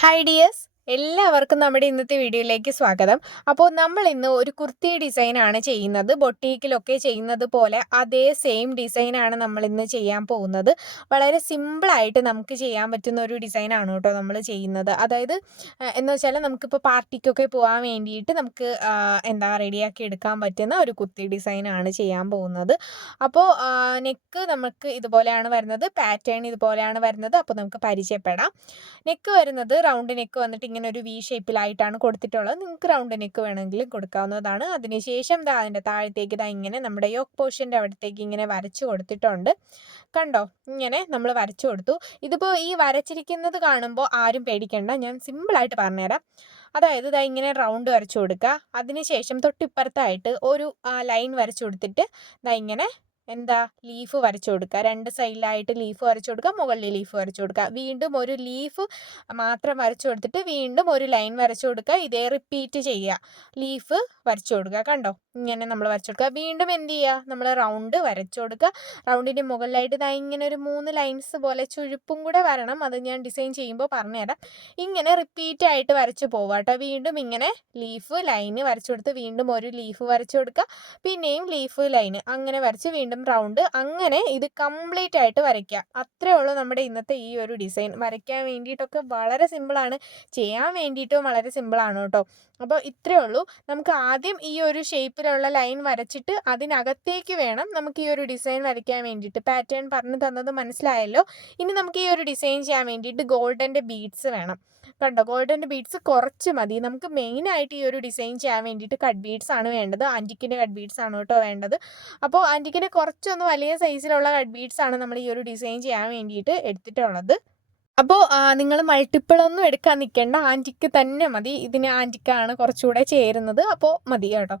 Hi dears, എല്ലാവർക്കും നമ്മുടെ ഇന്നത്തെ വീഡിയോയിലേക്ക് സ്വാഗതം. അപ്പോൾ നമ്മൾ ഇന്ന് ഒരു കുർത്തി ഡിസൈനാണ് ചെയ്യുന്നത്. ബൊട്ടീക്കിലൊക്കെ ചെയ്യുന്നത് പോലെ അതേ സെയിം ഡിസൈനാണ് നമ്മൾ ഇന്ന് ചെയ്യാൻ പോകുന്നത്. വളരെ സിമ്പിളായിട്ട് നമുക്ക് ചെയ്യാൻ പറ്റുന്ന ഒരു ഡിസൈനാണ് കേട്ടോ നമ്മൾ ചെയ്യുന്നത്. അതായത് എന്ന് വെച്ചാൽ നമുക്കിപ്പോൾ പാർട്ടിക്കൊക്കെ പോകാൻ വേണ്ടിയിട്ട് നമുക്ക് റെഡിയാക്കി എടുക്കാൻ പറ്റുന്ന ഒരു കുർത്തി ഡിസൈനാണ് ചെയ്യാൻ പോകുന്നത്. അപ്പോൾ നെക്ക് നമുക്ക് ഇതുപോലെയാണ് വരുന്നത്, പാറ്റേൺ ഇതുപോലെയാണ് വരുന്നത്. അപ്പോൾ നമുക്ക് പരിചയപ്പെടാം. നെക്ക് വരുന്നത് റൗണ്ട് നെക്ക് വന്നിട്ട് ഇങ്ങനെ ഒരു വി ഷേപ്പിലായിട്ടാണ് കൊടുത്തിട്ടുള്ളത്. നിങ്ങൾക്ക് റൗണ്ട് നെക്ക് വേണമെങ്കിൽ കൊടുക്കാവുന്നതാണ്. അതിനുശേഷം അതിൻ്റെ താഴത്തേക്ക് ഇങ്ങനെ നമ്മുടെ യോക്ക് പോർഷൻ്റെ അവിടത്തേക്ക് ഇങ്ങനെ വരച്ചു കൊടുത്തിട്ടുണ്ട്. കണ്ടോ, ഇങ്ങനെ നമ്മൾ വരച്ചു കൊടുത്തു. ഇതിപ്പോൾ ഈ വരച്ചിരിക്കുന്നത് കാണുമ്പോൾ ആരും പേടിക്കേണ്ട, ഞാൻ സിമ്പിളായിട്ട് പറഞ്ഞുതരാം. അതായത് ഇങ്ങനെ റൗണ്ട് വരച്ചു കൊടുക്കുക. അതിനുശേഷം തൊട്ടിപ്പുറത്തായിട്ട് ഒരു ലൈൻ വരച്ചു കൊടുത്തിട്ട് ഇങ്ങനെ ലീഫ് വരച്ചു കൊടുക്കുക. രണ്ട് സൈഡിലായിട്ട് ലീഫ് വരച്ചു കൊടുക്കുക, മുകളിൽ ലീഫ് വരച്ചു കൊടുക്കുക. വീണ്ടും ഒരു ലീഫ് മാത്രം വരച്ചു കൊടുത്തിട്ട് വീണ്ടും ഒരു ലൈൻ വരച്ചു കൊടുക്കുക. ഇതേ റിപ്പീറ്റ് ചെയ്യുക. ലീഫ് വരച്ചു കൊടുക്കുക. കണ്ടോ, ഇങ്ങനെ നമ്മൾ വരച്ചു കൊടുക്കുക. വീണ്ടും നമ്മൾ റൗണ്ട് വരച്ചു കൊടുക്കുക. റൗണ്ടിൻ്റെ മുകളിലായിട്ട് ഇങ്ങനെ ഒരു 3 ലൈൻസ് പോലെ ചുഴുപ്പും കൂടെ വരണം. അത് ഞാൻ ഡിസൈൻ ചെയ്യുമ്പോൾ പറഞ്ഞുതരാം. ഇങ്ങനെ റിപ്പീറ്റ് ആയിട്ട് വരച്ചു പോവുക കേട്ടോ. വീണ്ടും ഇങ്ങനെ ലീഫ് ലൈന് വരച്ചു കൊടുത്ത് വീണ്ടും ഒരു ലീഫ് വരച്ചു കൊടുക്കുക, പിന്നെയും ലീഫ് ലൈന് അങ്ങനെ വരച്ച് വീണ്ടും റൗണ്ട്, അങ്ങനെ ഇത് കംപ്ലീറ്റ് ആയിട്ട് വരയ്ക്കുക. അത്രേ ഉള്ളൂ നമ്മുടെ ഇന്നത്തെ ഈ ഒരു ഡിസൈൻ. വരയ്ക്കാൻ വേണ്ടിയിട്ടൊക്കെ വളരെ സിമ്പിളാണ്, ചെയ്യാൻ വേണ്ടിയിട്ടും വളരെ സിമ്പിളാണ് കേട്ടോ. അപ്പോൾ ഇത്രയേ ഉള്ളൂ. നമുക്ക് ആദ്യം ഈ ഒരു ഷേപ്പിലുള്ള ലൈൻ വരച്ചിട്ട് അതിനകത്തേക്ക് വേണം നമുക്ക് ഈ ഒരു ഡിസൈൻ വരയ്ക്കാൻ വേണ്ടിയിട്ട്. പാറ്റേൺ പറഞ്ഞു തന്നത് മനസ്സിലായല്ലോ. ഇനി നമുക്ക് ഈ ഒരു ഡിസൈൻ ചെയ്യാൻ വേണ്ടിയിട്ട് ഗോൾഡൻ്റെ ബീഡ്സ് വേണം. കണ്ടോ, ഗോൾഡൻ്റെ ബീഡ്സ് കുറച്ച് മതി. നമുക്ക് മെയിനായിട്ട് ഈ ഒരു ഡിസൈൻ ചെയ്യാൻ വേണ്ടിയിട്ട് കട്ട് ബീഡ്സ് ആണ് വേണ്ടത്. ആൻറ്റിക്കിൻ്റെ കട്ട് ബീഡ്സ് ആണ് കേട്ടോ വേണ്ടത്. അപ്പോൾ ആൻറ്റിക്കിൻ്റെ കുറച്ചൊന്ന് വലിയ സൈസിലുള്ള കട്ട് ബീഡ്സ് ആണ് നമ്മൾ ഈ ഒരു ഡിസൈൻ ചെയ്യാൻ വേണ്ടിയിട്ട് എടുത്തിട്ടുള്ളത്. അപ്പോൾ നിങ്ങൾ മൾട്ടിപ്പിളൊന്നും എടുക്കാൻ നിൽക്കേണ്ട, ആൻറ്റിക്ക് തന്നെ മതി. ഇതിന് ആൻറ്റിക്കാണ് കുറച്ചുകൂടെ ചേരുന്നത്, അപ്പോൾ മതി കേട്ടോ.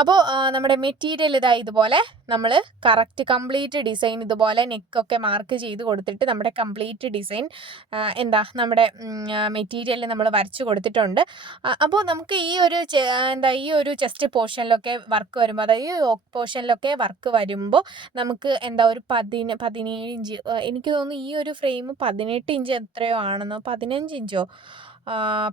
അപ്പോൾ നമ്മുടെ മെറ്റീരിയൽ ഇതുപോലെ നമ്മൾ കറക്റ്റ് കംപ്ലീറ്റ് ഡിസൈൻ ഇതുപോലെ നെക്കൊക്കെ മാർക്ക് ചെയ്ത് കൊടുത്തിട്ട് നമ്മുടെ കംപ്ലീറ്റ് ഡിസൈൻ നമ്മുടെ മെറ്റീരിയൽ നമ്മൾ വരച്ച് കൊടുത്തിട്ടുണ്ട്. അപ്പോൾ നമുക്ക് ഈ ഒരു ചെസ്റ്റ് പോർഷനിലൊക്കെ വർക്ക് വരുമ്പോൾ, അതായത് ഈ യോക്ക് പോർഷനിലൊക്കെ വർക്ക് വരുമ്പോൾ നമുക്ക് ഒരു 17 ഇഞ്ച്, എനിക്ക് തോന്നുന്നു ഈ ഒരു ഫ്രെയിം 18 ഇഞ്ച് എത്രയോ ആണെന്നോ, 15 ഇഞ്ചോ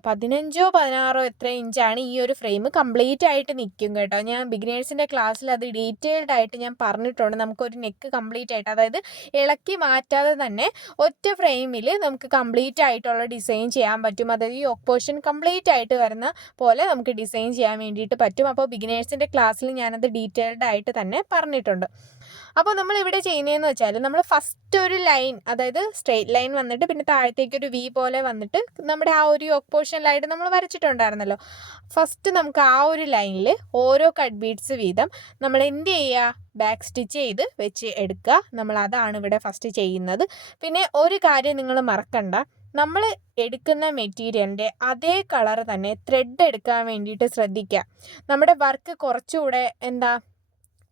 16 എത്ര ഇഞ്ചാണ് ഈ ഒരു ഫ്രെയിം കംപ്ലീറ്റ് ആയിട്ട് നിൽക്കും കേട്ടോ. ഞാൻ ബിഗിനേഴ്സിൻ്റെ ക്ലാസ്സിൽ അത് ഡീറ്റെയിൽഡ് ആയിട്ട് ഞാൻ പറഞ്ഞിട്ടുണ്ട്. നമുക്കൊരു നെക്ക് കംപ്ലീറ്റ് ആയിട്ട്, അതായത് ഇളക്കി മാറ്റാതെ തന്നെ ഒറ്റ ഫ്രെയിമിൽ നമുക്ക് കംപ്ലീറ്റ് ആയിട്ടുള്ള ഡിസൈൻ ചെയ്യാൻ പറ്റും. അതായത് ഈ യോക്ക് പോർഷൻ കംപ്ലീറ്റ് ആയിട്ട് വരുന്ന പോലെ നമുക്ക് ഡിസൈൻ ചെയ്യാൻ വേണ്ടിയിട്ട് പറ്റും. അപ്പോൾ ബിഗിനേഴ്സിൻ്റെ ക്ലാസ്സിൽ ഞാനത് ഡീറ്റെയിൽഡ് ആയിട്ട് തന്നെ പറഞ്ഞിട്ടുണ്ട്. അപ്പോൾ നമ്മൾ ഇവിടെ ചെയ്യുന്നതെന്ന് വെച്ചാൽ, നമ്മൾ ഫസ്റ്റ് ഒരു ലൈൻ, അതായത് സ്ട്രെയിറ്റ് ലൈൻ വന്നിട്ട് പിന്നെ താഴത്തേക്ക് ഒരു വി പോലെ വന്നിട്ട് നമ്മുടെ ആ ഒരു യോക്ക് പോർഷനിലായിട്ട് നമ്മൾ വരച്ചിട്ടുണ്ടായിരുന്നല്ലോ. ഫസ്റ്റ് നമുക്ക് ആ ഒരു ലൈനിൽ ഓരോ കട്ട് ബീഡ്സ് വീതം നമ്മൾ ബാക്ക് സ്റ്റിച്ച് ചെയ്ത് വെച്ച് എടുക്കുക. നമ്മൾ അതാണ് ഇവിടെ ഫസ്റ്റ് ചെയ്യുന്നത്. പിന്നെ ഒരു കാര്യം നിങ്ങൾ മറക്കണ്ട, നമ്മൾ എടുക്കുന്ന മെറ്റീരിയലിൻ്റെ അതേ കളർ തന്നെ ത്രെഡ് എടുക്കാൻ വേണ്ടിയിട്ട് ശ്രദ്ധിക്കുക. നമ്മുടെ വർക്ക് കുറച്ചുകൂടെ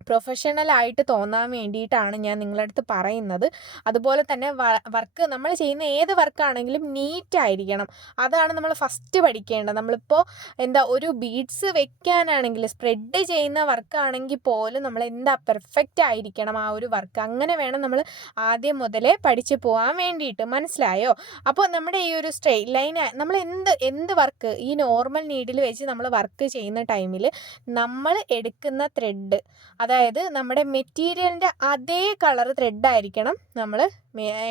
പ്രൊഫഷണലായിട്ട് തോന്നാൻ വേണ്ടിയിട്ടാണ് ഞാൻ നിങ്ങളുടെ അടുത്ത് പറയുന്നത്. അതുപോലെ തന്നെ വർക്ക് നമ്മൾ ചെയ്യുന്ന ഏത് വർക്കാണെങ്കിലും നീറ്റായിരിക്കണം. അതാണ് നമ്മൾ ഫസ്റ്റ് പഠിക്കേണ്ടത്. നമ്മളിപ്പോൾ ഒരു ബീഡ്സ് വെക്കാനാണെങ്കിൽ, സ്പ്രെഡ് ചെയ്യുന്ന വർക്കാണെങ്കിൽ പോലും നമ്മൾ പെർഫെക്റ്റ് ആയിരിക്കണം ആ ഒരു വർക്ക്. അങ്ങനെ വേണം നമ്മൾ ആദ്യം മുതലേ പഠിച്ചു പോകാൻ വേണ്ടിയിട്ട്. മനസ്സിലായോ? അപ്പോൾ നമ്മുടെ ഈ ഒരു സ്ട്രെയിറ്റ് ലൈൻ, നമ്മൾ എന്ത് വർക്ക് ഈ നോർമൽ നീഡിൽ വെച്ച് നമ്മൾ വർക്ക് ചെയ്യുന്ന ടൈമിൽ നമ്മൾ എടുക്കുന്ന ത്രെഡ്, അതായത് നമ്മുടെ മെറ്റീരിയലിൻ്റെ അതേ കളർ ത്രെഡായിരിക്കണം നമ്മൾ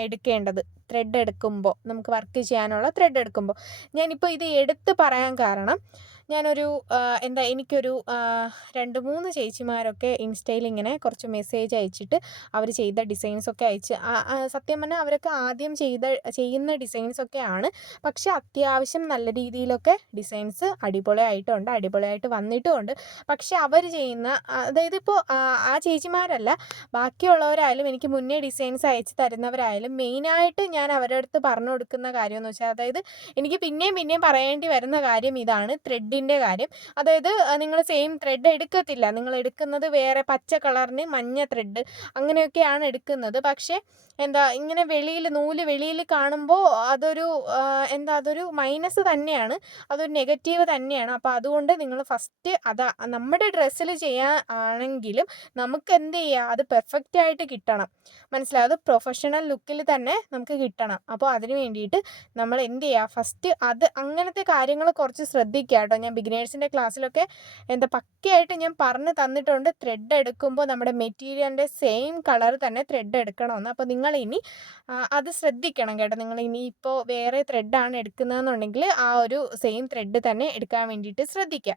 എടുക്കേണ്ടത്. ത്രെഡ് എടുക്കുമ്പോൾ, നമുക്ക് വർക്ക് ചെയ്യാനുള്ള ത്രെഡ് എടുക്കുമ്പോൾ, ഞാനിപ്പോൾ ഇത് എടുത്ത് പറയാൻ കാരണം, ഞാനൊരു എനിക്കൊരു 2-3 ചേച്ചിമാരൊക്കെ ഇൻസ്റ്റയിൽ ഇങ്ങനെ കുറച്ച് മെസ്സേജ് അയച്ചിട്ട് അവർ ചെയ്ത ഡിസൈൻസൊക്കെ അയച്ച്, സത്യം പറഞ്ഞാൽ അവരൊക്കെ ആദ്യം ചെയ്യുന്ന ഡിസൈൻസൊക്കെയാണ്. പക്ഷെ അത്യാവശ്യം നല്ല രീതിയിലൊക്കെ ഡിസൈൻസ് അടിപൊളിയായിട്ട് വന്നിട്ടുമുണ്ട്. പക്ഷെ അവർ ചെയ്യുന്ന, അതായത് ഇപ്പോൾ ആ ചേച്ചിമാരല്ല, ബാക്കിയുള്ളവരായാലും എനിക്ക് മുന്നേ ഡിസൈൻസ് അയച്ച് തരുന്നവരായാലും മെയിനായിട്ട് ഞാൻ അവരുടെ അടുത്ത് പറഞ്ഞു കൊടുക്കുന്ന കാര്യം എന്ന് വെച്ചാൽ, അതായത് എനിക്ക് പിന്നെയും പറയേണ്ടി വരുന്ന കാര്യം ഇതാണ്, ത്രെഡിൻ്റെ ത്രെഡിൻ്റെ കാര്യം. അതായത് നിങ്ങൾ സെയിം ത്രെഡ് എടുക്കത്തില്ല, നിങ്ങൾ എടുക്കുന്നത് വേറെ പച്ച കളറിന് മഞ്ഞ ത്രെഡ് അങ്ങനെയൊക്കെയാണ് എടുക്കുന്നത്. പക്ഷേ ഇങ്ങനെ നൂല് വെളിയിൽ കാണുമ്പോൾ അതൊരു അതൊരു മൈനസ് തന്നെയാണ്, അതൊരു നെഗറ്റീവ് തന്നെയാണ്. അപ്പോൾ അതുകൊണ്ട് നിങ്ങൾ ഫസ്റ്റ് നമ്മുടെ ഡ്രസ്സിൽ ചെയ്യാൻ ആണെങ്കിലും നമുക്ക് എന്ത് ചെയ്യുക, അത് പെർഫെക്റ്റ് ആയിട്ട് കിട്ടണം. മനസ്സിലാവും, അത് പ്രൊഫഷണൽ ലുക്കിൽ തന്നെ നമുക്ക് കിട്ടണം. അപ്പോൾ അതിന് വേണ്ടിയിട്ട് നമ്മൾ എന്ത് ചെയ്യുക, ഫസ്റ്റ് അങ്ങനത്തെ കാര്യങ്ങൾ കുറച്ച് ശ്രദ്ധിക്കുക കേട്ടോ. ഞാൻ ബിഗിനേഴ്സിൻ്റെ ക്ലാസ്സിലൊക്കെ പക്കയായിട്ട് ഞാൻ പറഞ്ഞു തന്നിട്ടുണ്ട്. ത്രെഡ് എടുക്കുമ്പോൾ നമ്മുടെ മെറ്റീരിയലിൻ്റെ സെയിം കളർ തന്നെ ത്രെഡ് എടുക്കണമെന്ന്. അപ്പോൾ നിങ്ങൾ ഇനി അത് ശ്രദ്ധിക്കണം കേട്ടോ. നിങ്ങൾ ഇനി ഇപ്പോൾ വേറെ ത്രെഡാണ് എടുക്കുന്നതെന്നുണ്ടെങ്കിൽ ആ ഒരു സെയിം ത്രെഡ് തന്നെ എടുക്കാൻ വേണ്ടിയിട്ട് ശ്രദ്ധിക്കുക.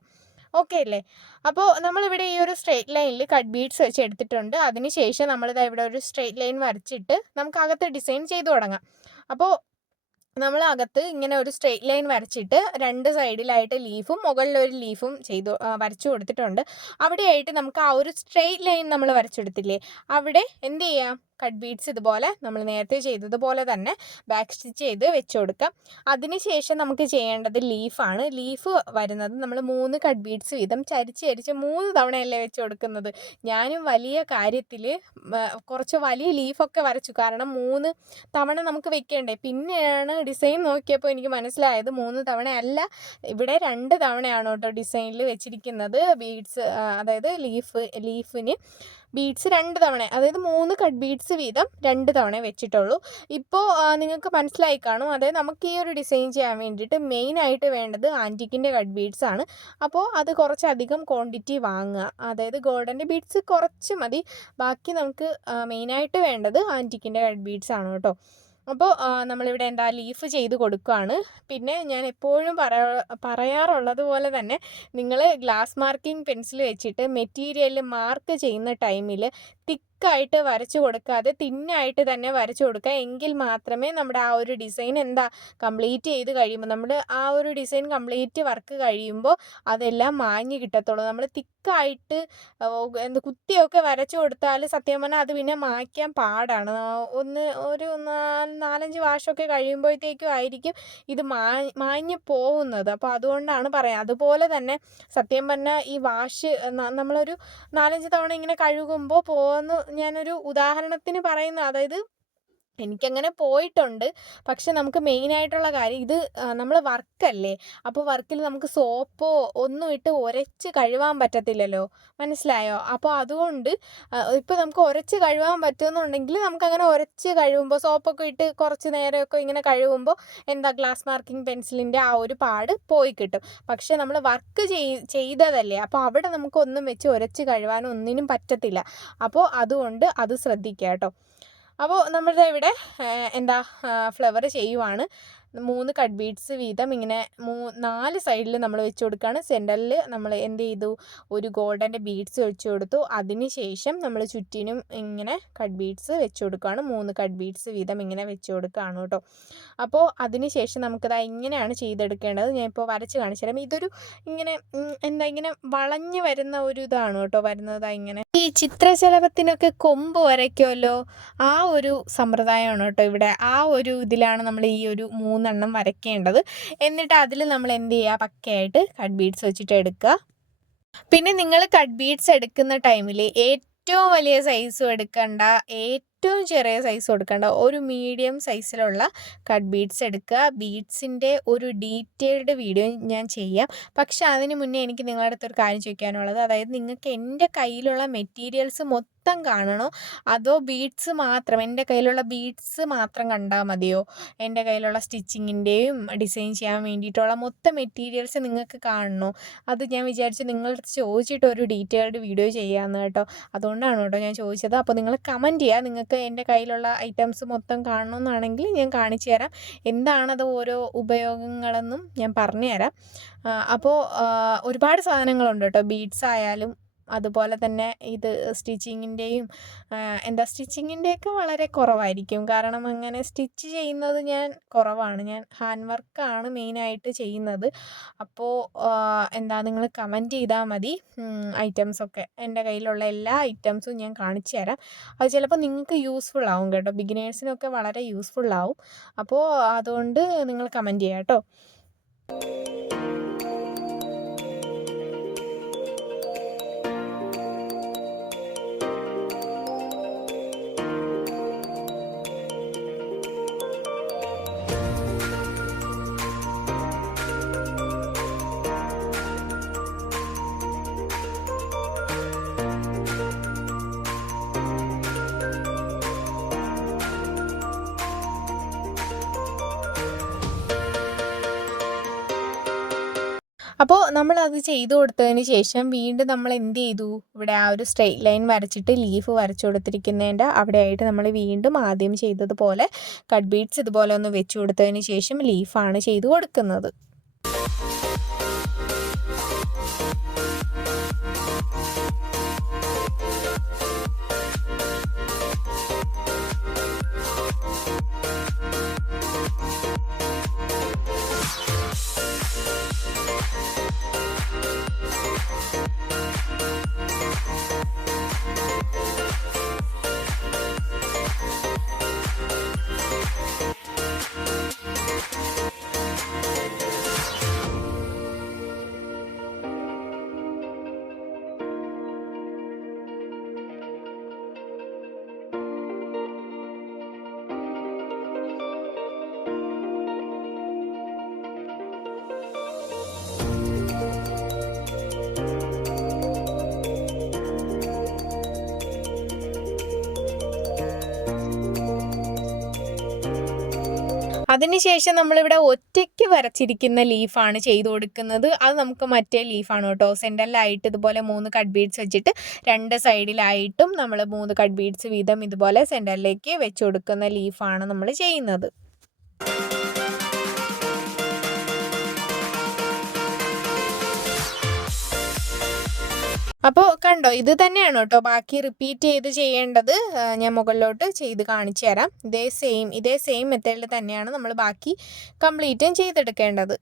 ഓക്കെ അല്ലേ? അപ്പോൾ നമ്മളിവിടെ ഈ ഒരു സ്ട്രെയിറ്റ് ലൈനിൽ കട്ട് ബീഡ്സ് വെച്ച് എടുത്തിട്ടുണ്ട്. അതിന് ശേഷം നമ്മളിതാ ഇവിടെ ഒരു സ്ട്രെയിറ്റ് ലൈൻ വരച്ചിട്ട് നമുക്ക് അകത്ത് ഡിസൈൻ ചെയ്ത് തുടങ്ങാം. അപ്പോൾ നമ്മൾ അകത്ത് ഇങ്ങനെ ഒരു സ്ട്രെയിറ്റ് ലൈൻ വരച്ചിട്ട് 2 സൈഡിലായിട്ട് ലീഫും മുകളിലൊരു ലീഫും വരച്ചു കൊടുത്തിട്ടുണ്ട്. അവിടെയായിട്ട് നമുക്ക് ആ ഒരു സ്ട്രെയിറ്റ് ലൈൻ നമ്മൾ വരച്ചെടുത്തില്ലേ, അവിടെ എന്ത് ചെയ്യാം, കട്ട് ബീഡ്സ് ഇതുപോലെ നമ്മൾ നേരത്തെ ചെയ്തതുപോലെ തന്നെ ബാക്ക് സ്റ്റിച്ച് ചെയ്ത് വെച്ച് കൊടുക്കാം. അതിനുശേഷം നമുക്ക് ചെയ്യേണ്ടത് ലീഫാണ്. ലീഫ് വരുന്നത് നമ്മൾ 3 കട്ട് ബീഡ്സ് വീതം ചരിച്ച് 3 തവണയല്ലേ വെച്ച് കൊടുക്കുന്നത്. ഞാനും വലിയ കാര്യത്തിൽ കുറച്ച് വലിയ ലീഫൊക്കെ വരച്ചു, കാരണം 3 തവണ നമുക്ക് വെക്കേണ്ടേ. പിന്നെയാണ് ഡിസൈൻ നോക്കിയപ്പോൾ എനിക്ക് മനസ്സിലായത് 3 തവണയല്ല, ഇവിടെ 2 തവണയാണ് കേട്ടോ ഡിസൈനിൽ വെച്ചിരിക്കുന്നത്. ബീഡ്സ് അതായത് ലീഫിന് ബീഡ്സ് 2 തവണ, അതായത് 3 കട്ട് ബീഡ്സ് വീതം 2 തവണ വെച്ചിട്ടുള്ളൂ. ഇപ്പോൾ നിങ്ങൾക്ക് മനസ്സിലായി കാണും. അതായത് നമുക്ക് ഈ ഒരു ഡിസൈൻ ചെയ്യാൻ വേണ്ടിയിട്ട് മെയിനായിട്ട് വേണ്ടത് ആൻറ്റിക്കിൻ്റെ കട്ട് ബീഡ്സ് ആണ്. അപ്പോൾ അത് കുറച്ചധികം ക്വാണ്ടിറ്റി വാങ്ങുക. അതായത് ഗോൾഡൻ്റെ ബീഡ്സ് കുറച്ച് മതി, ബാക്കി നമുക്ക് മെയിനായിട്ട് വേണ്ടത് ആൻറ്റിക്കിൻ്റെ കട്ട് ബീഡ്സ് ആണ് കേട്ടോ. അപ്പോൾ നമ്മളിവിടെ ലീഫ് ചെയ്ത് കൊടുക്കുകയാണ്. പിന്നെ ഞാൻ എപ്പോഴും പറയാറുള്ളത് പോലെ തന്നെ നിങ്ങൾ ഗ്ലാസ് മാർക്കിംഗ് പെൻസിൽ വെച്ചിട്ട് മെറ്റീരിയൽ മാർക്ക് ചെയ്യുന്ന ടൈമിൽ തിക്കായിട്ട് വരച്ചു കൊടുക്കാതെ തിന്നായിട്ട് തന്നെ വരച്ചു കൊടുക്കുക. എങ്കിൽ മാത്രമേ നമ്മുടെ ആ ഒരു ഡിസൈൻ കംപ്ലീറ്റ് ചെയ്ത് കഴിയുമ്പോൾ, നമ്മുടെ ആ ഒരു ഡിസൈൻ കംപ്ലീറ്റ് വർക്ക് കഴിയുമ്പോൾ അതെല്ലാം മാഞ്ഞ് കിട്ടത്തുള്ളൂ. നമ്മൾ തിക്കായിട്ട് കുത്തിയൊക്കെ വരച്ചു കൊടുത്താൽ സത്യം പറഞ്ഞാൽ അത് പിന്നെ മായ്ക്കാൻ പാടാണ്. ഒരു 4-5 വാഷൊക്കെ കഴിയുമ്പോഴത്തേക്കും ആയിരിക്കും ഇത് മാഞ്ഞ് പോകുന്നത്. അപ്പോൾ അതുകൊണ്ടാണ് പറയാം. അതുപോലെ തന്നെ സത്യം പറഞ്ഞാൽ ഈ വാഷ് നമ്മളൊരു 4-5 തവണ ഇങ്ങനെ കഴുകുമ്പോൾ ഞാനൊരു ഉദാഹരണത്തിന് പറയുന്ന, അതായത് എനിക്കങ്ങനെ പോയിട്ടുണ്ട്. പക്ഷെ നമുക്ക് മെയിനായിട്ടുള്ള കാര്യം ഇത്, നമ്മൾ വർക്കല്ലേ, അപ്പോൾ വർക്കിൽ നമുക്ക് സോപ്പോ ഒന്നും ഇട്ട് ഉരച്ച് കഴുകാൻ പറ്റത്തില്ലല്ലോ, മനസ്സിലായോ? അപ്പോൾ അതുകൊണ്ട് ഇപ്പോൾ നമുക്ക് ഉരച്ച് കഴുകാൻ പറ്റുമെന്നുണ്ടെങ്കിൽ നമുക്കങ്ങനെ ഉരച്ച് കഴുകുമ്പോൾ സോപ്പൊക്കെ ഇട്ട് കുറച്ച് നേരമൊക്കെ ഇങ്ങനെ കഴുകുമ്പോൾ ഗ്ലാസ് മാർക്കിംഗ് പെൻസിലിൻ്റെ ആ ഒരു പാട് പോയി കിട്ടും. പക്ഷേ നമ്മൾ വർക്ക് ചെയ്തതല്ലേ, അപ്പോൾ അവിടെ നമുക്കൊന്നും വെച്ച് ഉരച്ച് കഴുകാനോ ഒന്നിനും പറ്റത്തില്ല. അപ്പോൾ അതുകൊണ്ട് അത് ശ്രദ്ധിക്കുക കേട്ടോ. അപ്പോൾ നമ്മളുടെ ഇവിടെ ഫ്ലവർ ചെയ്യുവാണ്. 3 കട്ട് ബീഡ്സ് വീതം ഇങ്ങനെ 4 സൈഡിൽ നമ്മൾ വെച്ച് കൊടുക്കുകയാണ്. സെൻറ്ററിൽ നമ്മൾ എന്ത് ചെയ്തു, ഒരു ഗോൾഡൻ്റെ ബീഡ്സ് വെച്ച് കൊടുത്തു. അതിന് ശേഷം നമ്മൾ ചുറ്റിനും ഇങ്ങനെ കട്ട് ബീഡ്സ് വെച്ച് കൊടുക്കുകയാണ്. 3 കട്ട് ബീഡ്സ് വീതം ഇങ്ങനെ വെച്ച് കൊടുക്കുകയാണ് കേട്ടോ. അപ്പോൾ അതിന് ശേഷം നമുക്കത് ഇങ്ങനെയാണ് ചെയ്തെടുക്കേണ്ടത്. ഞാൻ ഇപ്പോൾ വരച്ച് കാണിച്ചു തരാം. ഇതൊരു ഇങ്ങനെ ഇങ്ങനെ വളഞ്ഞ് വരുന്ന ഒരു ഇതാണ് കേട്ടോ വരുന്നത്. ഇങ്ങനെ ഈ ചിത്രശലഭത്തിനൊക്കെ കൊമ്പ് വരയ്ക്കുമല്ലോ, ആ ഒരു സമ്പ്രദായമാണ് കേട്ടോ ഇവിടെ. ആ ഒരു ഇതിലാണ് നമ്മൾ ഈ ഒരു 3 എണ്ണം വരയ്ക്കേണ്ടത്. എന്നിട്ട് അതിൽ നമ്മൾ എന്ത് ചെയ്യുക, പക്കയായിട്ട് കട്ട് ബീഡ്സ് വെച്ചിട്ട് എടുക്കുക. പിന്നെ നിങ്ങൾ കട്ട് ബീഡ്സ് എടുക്കുന്ന ടൈമിൽ ഏറ്റവും വലിയ സൈസും എടുക്കണ്ട, ഏറ്റവും ചെറിയ സൈസും എടുക്കണ്ട, ഒരു മീഡിയം സൈസിലുള്ള കട്ട് ബീഡ്സ് എടുക്കുക. ബീഡ്സിൻ്റെ ഒരു ഡീറ്റെയിൽഡ് വീഡിയോ ഞാൻ ചെയ്യാം. പക്ഷെ അതിന് മുന്നേ എനിക്ക് നിങ്ങളുടെ അടുത്തൊരു കാര്യം ചോദിക്കാനുള്ളത്, അതായത് നിങ്ങൾക്ക് എൻ്റെ കയ്യിലുള്ള മെറ്റീരിയൽസ് മൊത്തം കാണണോ, അതോ ബീഡ്സ് മാത്രം, എൻ്റെ കയ്യിലുള്ള ബീഡ്സ് മാത്രം കണ്ടാൽ മതിയോ? എൻ്റെ കയ്യിലുള്ള സ്റ്റിച്ചിങ്ങിൻ്റെയും ഡിസൈൻ ചെയ്യാൻ വേണ്ടിയിട്ടുള്ള മൊത്തം മെറ്റീരിയൽസ് നിങ്ങൾക്ക് കാണണോ? അത് ഞാൻ വിചാരിച്ചു നിങ്ങളുടെ ചോദിച്ചിട്ട് ഒരു ഡീറ്റെയിൽഡ് വീഡിയോ ചെയ്യാമെന്ന് കേട്ടോ. അതുകൊണ്ടാണ് കേട്ടോ ഞാൻ ചോദിച്ചത്. അപ്പോൾ നിങ്ങൾ കമൻറ്റ് ചെയ്യുക, നിങ്ങൾക്ക് എൻ്റെ കയ്യിലുള്ള ഐറ്റംസ് മൊത്തം കാണണമെന്നാണെങ്കിൽ ഞാൻ കാണിച്ചു തരാം. എന്താണത് ഓരോ ഉപയോഗങ്ങളെന്നും ഞാൻ പറഞ്ഞു തരാം. അപ്പോൾ ഒരുപാട് സാധനങ്ങളുണ്ട് കേട്ടോ, ബീഡ്സ് ആയാലും അതുപോലെ തന്നെ ഇത് സ്റ്റിച്ചിങ്ങിൻ്റെയും സ്റ്റിച്ചിങ്ങിൻ്റെയൊക്കെ വളരെ കുറവായിരിക്കും, കാരണം അങ്ങനെ സ്റ്റിച്ച് ചെയ്യുന്നത് ഞാൻ കുറവാണ്. ഞാൻ ഹാൻഡ് വർക്കാണ് മെയിനായിട്ട് ചെയ്യുന്നത്. അപ്പോൾ നിങ്ങൾ കമൻറ്റ് ചെയ്താൽ മതി ഐറ്റംസൊക്കെ. എൻ്റെ കയ്യിലുള്ള എല്ലാ ഐറ്റംസും ഞാൻ കാണിച്ചു തരാം. അത് ചിലപ്പോൾ നിങ്ങൾക്ക് യൂസ്ഫുൾ ആവും കേട്ടോ, ബിഗിനേഴ്സിനൊക്കെ വളരെ യൂസ്ഫുൾ ആവും. അപ്പോൾ അതുകൊണ്ട് നിങ്ങൾ കമൻറ്റ് ചെയ്യാം കേട്ടോ. അപ്പോൾ നമ്മളത് ചെയ്ത് കൊടുത്തതിന് ശേഷം വീണ്ടും നമ്മൾ എന്ത് ചെയ്തു, ഇവിടെ ആ ഒരു സ്ട്രെയിറ്റ് ലൈൻ വരച്ചിട്ട് ലീഫ് വരച്ചു കൊടുത്തിരിക്കുന്നതിൻ്റെ അവിടെയായിട്ട് നമ്മൾ വീണ്ടും ആദ്യം ചെയ്തതുപോലെ കട്ട് ബീഡ്സ് ഇതുപോലെ ഒന്ന് വെച്ച് കൊടുത്തതിന് ശേഷം ലീഫാണ് ചെയ്ത് കൊടുക്കുന്നത്. അതിനുശേഷം നമ്മളിവിടെ ഒറ്റയ്ക്ക് വരച്ചിരിക്കുന്ന ലീഫാണ് ചെയ്ത് കൊടുക്കുന്നത്. അത് നമുക്ക് മറ്റേ ലീഫാണ് കേട്ടോ. സെൻറ്ററിലായിട്ട് ഇതുപോലെ 3 കട്ട് ബീഡ്സ് വെച്ചിട്ട് 2 സൈഡിലായിട്ടും നമ്മൾ 3 കട്ട് ബീഡ്സ് വീതം ഇതുപോലെ സെൻറ്ററിലേക്ക് വെച്ച് കൊടുക്കുന്ന ലീഫാണ് നമ്മൾ ചെയ്യുന്നത്. അപ്പോൾ കണ്ടോ, ഇത് തന്നെയാണ് കേട്ടോ ബാക്കി റിപ്പീറ്റ് ചെയ്ത് ചെയ്യേണ്ടത്. ഞാൻ മുകളിലോട്ട് ചെയ്ത് കാണിച്ചു തരാം. ഇതേ സെയിം മെത്തേഡിൽ തന്നെയാണ് നമ്മൾ ബാക്കി കംപ്ലീറ്റും ചെയ്തെടുക്കേണ്ടത്.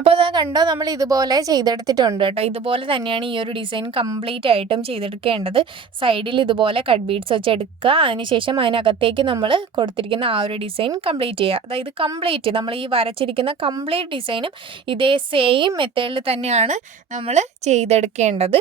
അപ്പോൾ അതാ കണ്ടോ, നമ്മൾ ഇതുപോലെ ചെയ്തെടുത്തിട്ടുണ്ട് കേട്ടോ. ഇതുപോലെ തന്നെയാണ് ഈ ഒരു ഡിസൈൻ കംപ്ലീറ്റ് ആയിട്ടും ചെയ്തെടുക്കേണ്ടത്. സൈഡിൽ ഇതുപോലെ കട്ട് ബീഡ്സ് വെച്ച് എടുക്കുക. അതിനുശേഷം അതിനകത്തേക്ക് നമ്മൾ കൊടുത്തിരിക്കുന്ന ആ ഒരു ഡിസൈൻ കംപ്ലീറ്റ് ചെയ്യുക. അതായത് കംപ്ലീറ്റ് നമ്മൾ ഈ വരച്ചിരിക്കുന്ന കംപ്ലീറ്റ് ഡിസൈനും ഇതേ സെയിം മെത്തേഡിൽ തന്നെയാണ് നമ്മൾ ചെയ്തെടുക്കേണ്ടത്.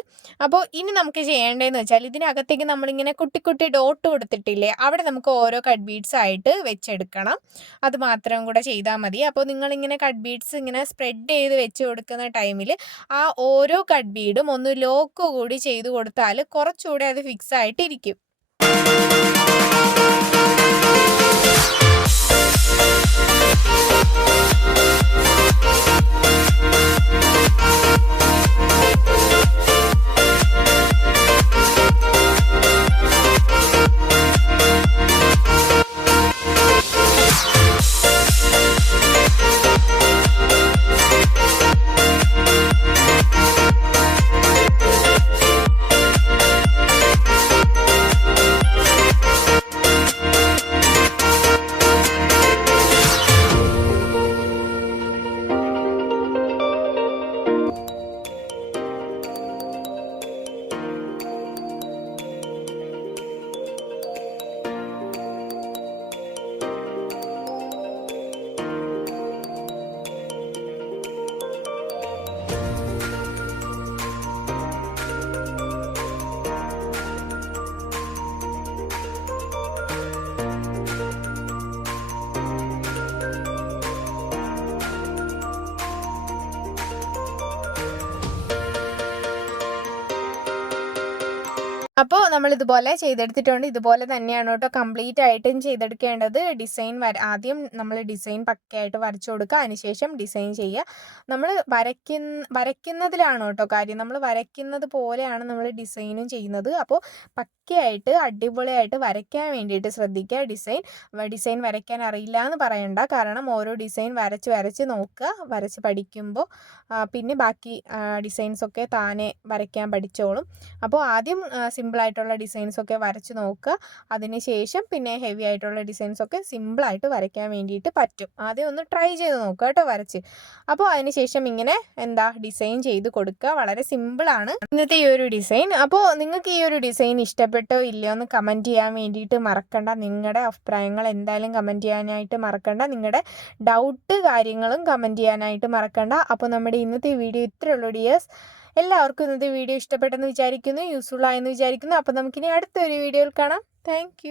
അപ്പോൾ ഇനി നമുക്ക് ചെയ്യേണ്ടതെന്ന് വെച്ചാൽ ഇതിനകത്തേക്ക് നമ്മളിങ്ങനെ കുട്ടി കുട്ടി ഡോട്ട് കൊടുത്തിട്ടില്ലേ, അവിടെ നമുക്ക് ഓരോ കട്ട് ബീഡ്സ് ആയിട്ട് വെച്ചെടുക്കണം. അത് മാത്രം കൂടെ ചെയ്താൽ മതി. അപ്പോൾ നിങ്ങളിങ്ങനെ കട്ട് ബീഡ്സ് ഇങ്ങനെ സ്പ്രെഡ് ചെയ്ത് വെച്ച് കൊടുക്കുന്ന ടൈമിൽ ആ ഓരോ കട്ട് ബീഡും ഒന്ന് ലോക്ക് കൂടി ചെയ്ത് കൊടുത്താൽ കുറച്ചുകൂടെ അത് ഫിക്സ് ആയിട്ടിരിക്കും. അപ്പോൾ നമ്മളിതുപോലെ ചെയ്തെടുത്തിട്ടുണ്ട്. ഇതുപോലെ തന്നെയാണ് കേട്ടോ കംപ്ലീറ്റ് ആയിട്ടും ചെയ്തെടുക്കേണ്ടത്. ആദ്യം നമ്മൾ ഡിസൈൻ പക്കയായിട്ട് വരച്ചു കൊടുക്കുക. അതിനുശേഷം ഡിസൈൻ ചെയ്യുക. നമ്മൾ വരയ്ക്കുന്നതിലാണ് കേട്ടോ കാര്യം. നമ്മൾ വരയ്ക്കുന്നത് പോലെയാണ് നമ്മൾ ഡിസൈനും ചെയ്യുന്നത്. അപ്പോൾ പക്കയായിട്ട് അടിപൊളിയായിട്ട് വരയ്ക്കാൻ വേണ്ടിയിട്ട് ശ്രദ്ധിക്കുക. ഡിസൈൻ വരയ്ക്കാൻ അറിയില്ല എന്ന് പറയണ്ട. കാരണം ഓരോ ഡിസൈൻ വരച്ച് നോക്കുക. വരച്ച് പഠിക്കുമ്പോൾ പിന്നെ ബാക്കി ഡിസൈൻസൊക്കെ താനെ വരയ്ക്കാൻ പഠിച്ചോളും. അപ്പോൾ ആദ്യം സിമ്പിളായിട്ടുള്ള ഡിസൈൻസൊക്കെ വരച്ച് നോക്കുക. അതിന് ശേഷം പിന്നെ ഹെവി ആയിട്ടുള്ള ഡിസൈൻസൊക്കെ സിമ്പിളായിട്ട് വരയ്ക്കാൻ വേണ്ടിയിട്ട് പറ്റും. ആദ്യം ഒന്ന് ട്രൈ ചെയ്ത് നോക്കുക കേട്ടോ വരച്ച്. അപ്പോൾ അതിന് ശേഷം ഇങ്ങനെ ഡിസൈൻ ചെയ്ത് കൊടുക്കുക. വളരെ സിമ്പിളാണ് ഇന്നത്തെ ഈ ഒരു ഡിസൈൻ. അപ്പോൾ നിങ്ങൾക്ക് ഈ ഒരു ഡിസൈൻ ഇഷ്ടപ്പെട്ടോ ഇല്ലയോ എന്ന് കമൻറ്റ് ചെയ്യാൻ വേണ്ടിയിട്ട് മറക്കണ്ട. നിങ്ങളുടെ അഭിപ്രായങ്ങൾ എന്തായാലും കമൻറ്റ് ചെയ്യാനായിട്ട് മറക്കണ്ട. നിങ്ങളുടെ ഡൗട്ട് കാര്യങ്ങളും കമൻറ്റ് ചെയ്യാനായിട്ട് മറക്കണ്ട. അപ്പോൾ നമ്മുടെ ഇന്നത്തെ വീഡിയോ ഇത്രയുള്ളൂ ഡിയേഴ്സ്. എല്ലാവർക്കും ഇന്നത്തെ വീഡിയോ ഇഷ്ടപ്പെട്ടെന്ന് വിചാരിക്കുന്നു, യൂസ്ഫുൾ ആയെന്ന് വിചാരിക്കുന്നു. അപ്പോൾ നമുക്കിനി അടുത്തൊരു വീഡിയോയിൽ കാണാം. താങ്ക്